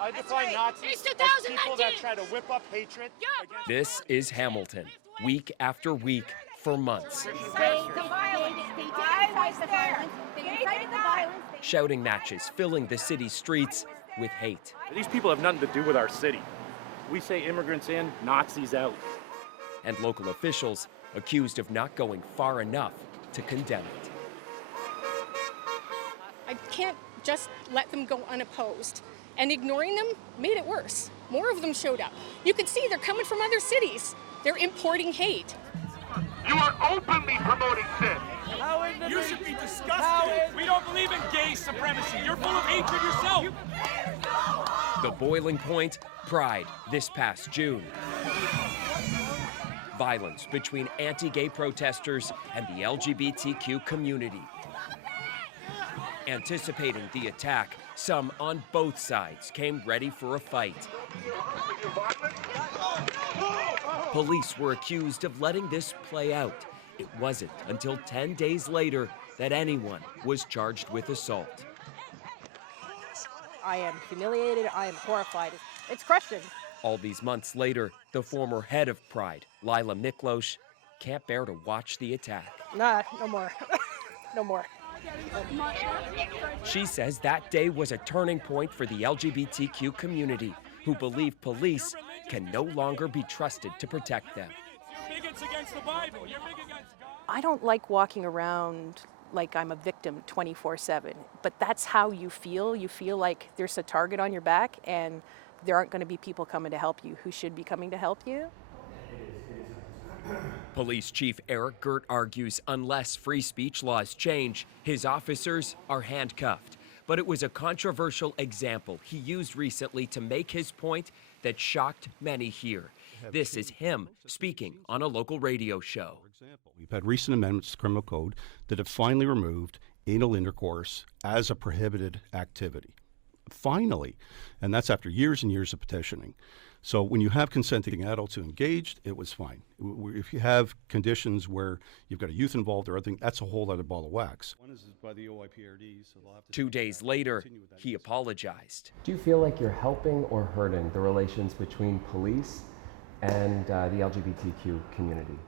I define Nazis as people that try to whip up hatred. This is Hamilton, week after week for months. Shouting matches filling the city's streets with hate. These people have nothing to do with our city. We say immigrants in, Nazis out. And local officials accused of not going far enough to condemn it. I can't just let them go unopposed. And ignoring them made it worse. More of them showed up. You could see they're coming from other cities. They're importing hate. You are openly promoting sin. You should be disgusted. We don't believe in gay supremacy. You're full of hatred yourself. The boiling point, Pride, this past June. Violence between anti-gay protesters and the LGBTQ community. Anticipating the attack, some on both sides came ready for a fight. Police were accused of letting this play out. It wasn't until 10 days later that anyone was charged with assault. I am humiliated, I am horrified. It's questioned. All these months later, the former head of Pride, Lila Miklos, can't bear to watch the attack. Nah, no more. No more. She says that day was a turning point for the LGBTQ community, who believe police can no longer be trusted to protect them. You're bigots against the Bible. You're big against God. I don't like walking around like I'm a victim 24/7, but that's how you feel. You feel like there's a target on your back and there aren't going to be people coming to help you who should be coming to help you. Police Chief Eric Gert argues unless free speech laws change, his officers are handcuffed. But it was a controversial example he used recently to make his point that shocked many here. This is him speaking on a local radio show. We've had recent amendments to the criminal code that have finally removed anal intercourse as a prohibited activity. Finally, and that's after years and years of petitioning. So when you have consenting adults who engaged, it was fine. If you have conditions where you've got a youth involved or other, that's a whole other ball of wax. One is by the OIPRD, so they'll have to 2 days later, he apologized. Do you feel like you're helping or hurting the relations between police and the LGBTQ community?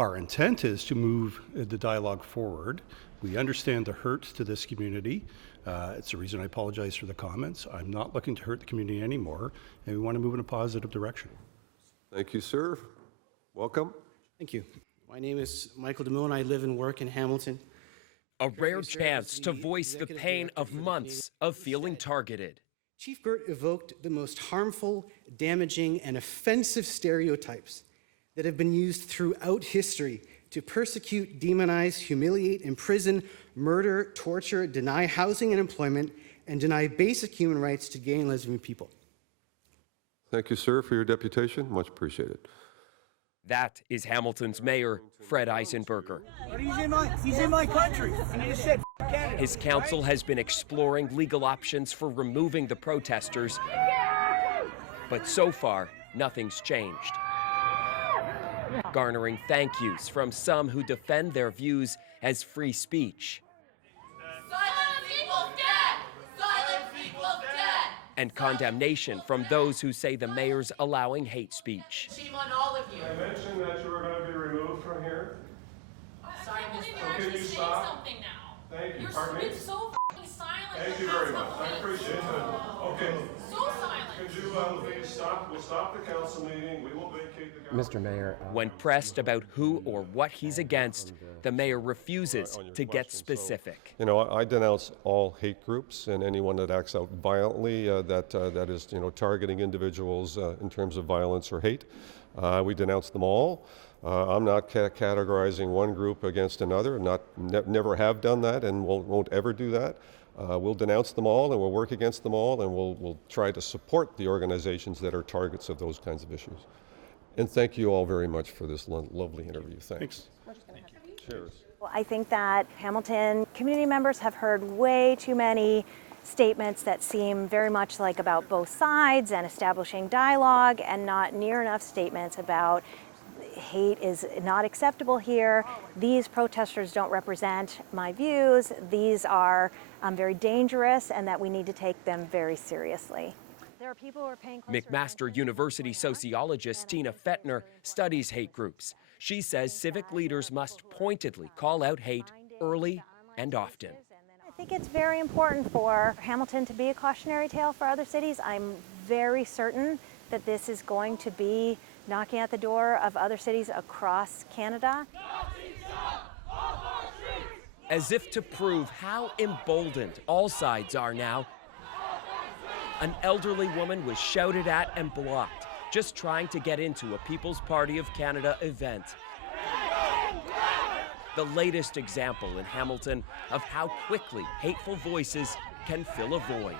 Our intent is to move the dialogue forward. We understand the hurt to this community. It's the reason I apologize for the comments. I'm not looking to hurt the community anymore, and we want to move in a positive direction. Thank you, sir. Welcome. Thank you. My name is Michael DeMille, and I live and work in Hamilton. A rare chance to voice the pain of months of feeling targeted. Chief Gert evoked the most harmful, damaging, and offensive stereotypes that have been used throughout history to persecute, demonize, humiliate, imprison, murder, torture, deny housing and employment, and deny basic human rights to gay and lesbian people. Thank you, sir, for your deputation. Much appreciated. That is Hamilton's mayor, Fred Eisenberger. But he's in my country, and he just said, Canada. His council has been exploring legal options for removing the protesters, but so far, nothing's changed. Garnering thank yous from some who defend their views as free speech. Silence equals death! Silence equals death! And condemnation from those who say the mayor's allowing hate speech. Shame on all of you. I mentioned that you were going to be removed from here. Sorry, I believe you're actually saying something now. Thank you. You're Pardon me? being so silent. Thank you very much. I appreciate it. Okay. So silent. Could you please stop? We'll stop the council meeting. We will vacate the council. Mr. Mayor. When pressed about who or what he's against, the mayor refuses to get specific. You know, I denounce all hate groups and anyone that acts out violently, that is, targeting individuals in terms of violence or hate. We denounce them all. I'm not categorizing one group against another. Never have done that, and won't ever do that. We'll denounce them all, and we'll work against them all, and we'll try to support the organizations that are targets of those kinds of issues. And thank you all very much for this lovely interview. Thanks. Cheers. Well, I think that Hamilton community members have heard way too many statements that seem very much like about both sides and establishing dialogue, and not near enough statements about hate is not acceptable here. These protesters don't represent my views. These are very dangerous, and that we need to take them very seriously. there are people who are paying closer McMaster University sociologist Tina Fettner studies hate groups. She says civic leaders must pointedly call out hate early and often. I think it's very important for Hamilton to be a cautionary tale for other cities. I'm very certain that this is going to be knocking at the door of other cities across Canada. As if to prove how emboldened all sides are now, an elderly woman was shouted at and blocked, just trying to get into a People's Party of Canada event. The latest example in Hamilton of how quickly hateful voices can fill a void.